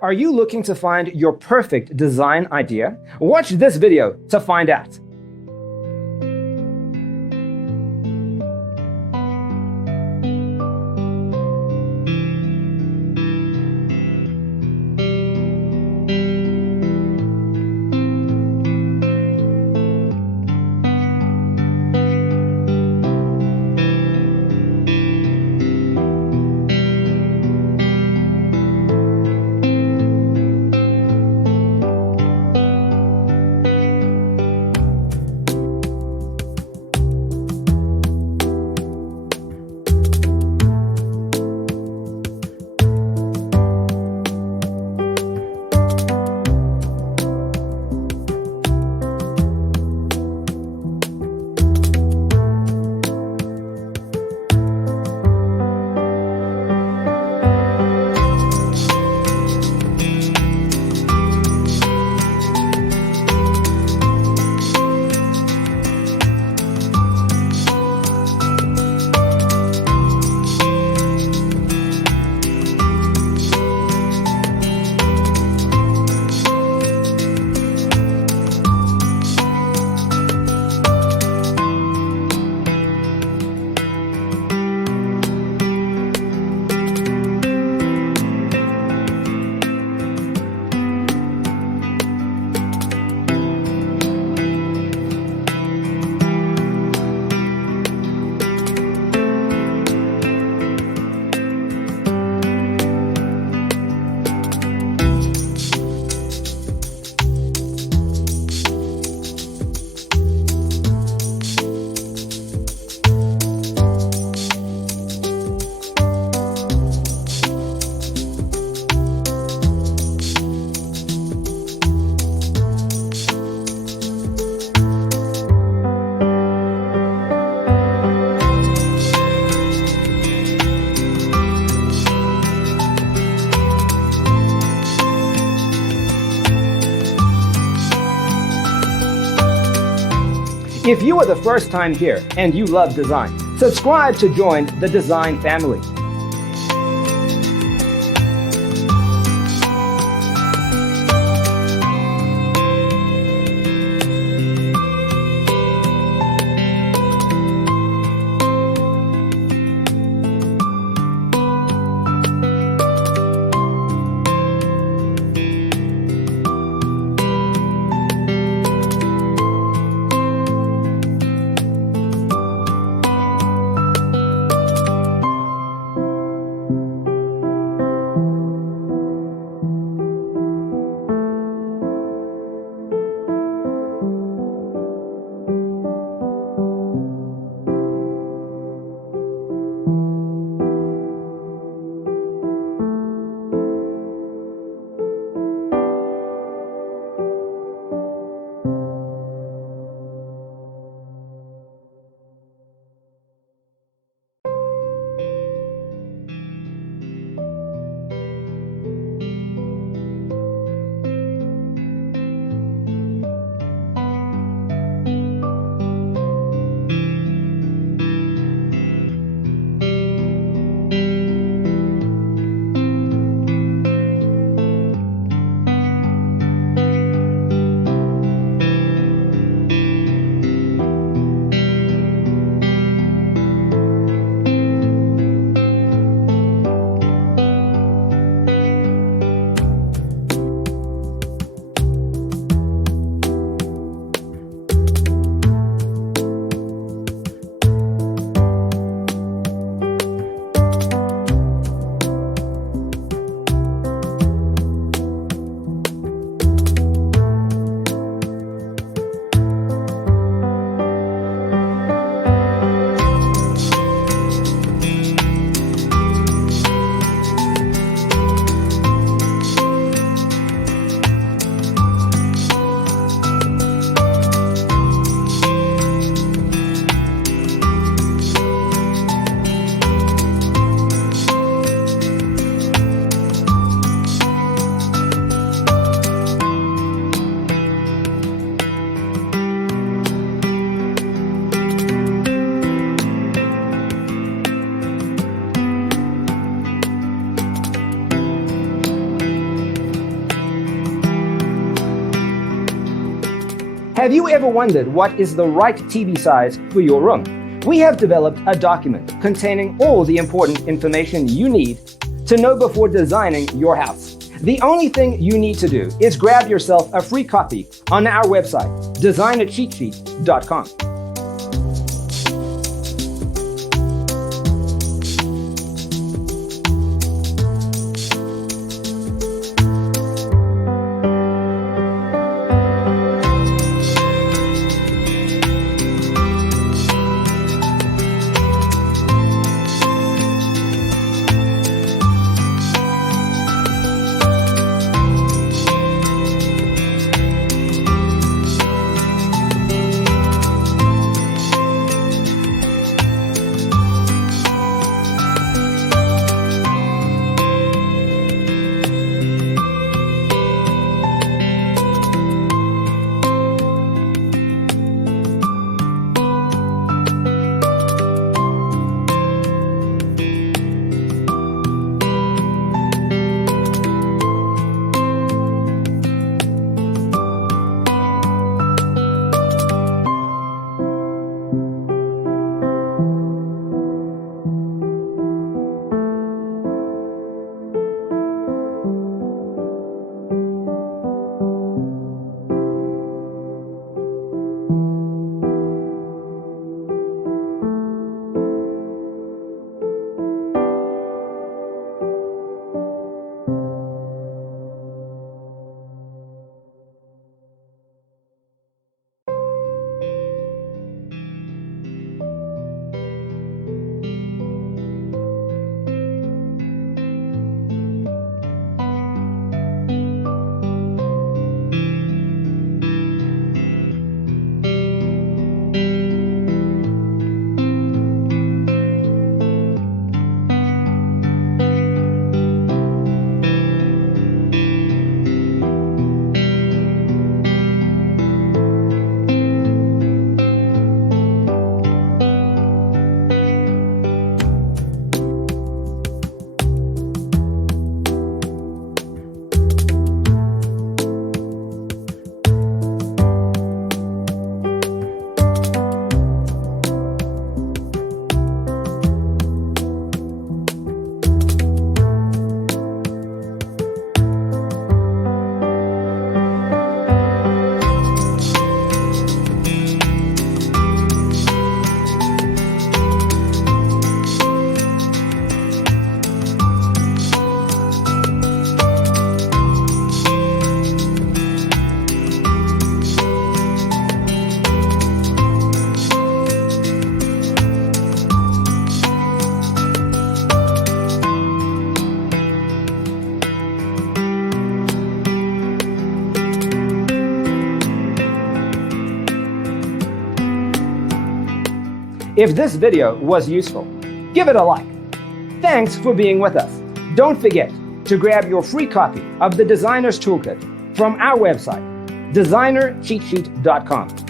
Are you looking to find your perfect design idea? Watch this video to find out. If you are the first time here and you love design, subscribe to join the design family. Have you ever wondered what is the right TV size for your room? We have developed a document containing all the important information you need to know before designing your house. The only thing you need to do is grab yourself a free copy on our website, designercheatsheet.com. If this video was useful, give it a like. Thanks for being with us. Don't forget to grab your free copy of the Designer's Toolkit from our website, designercheatsheet.com.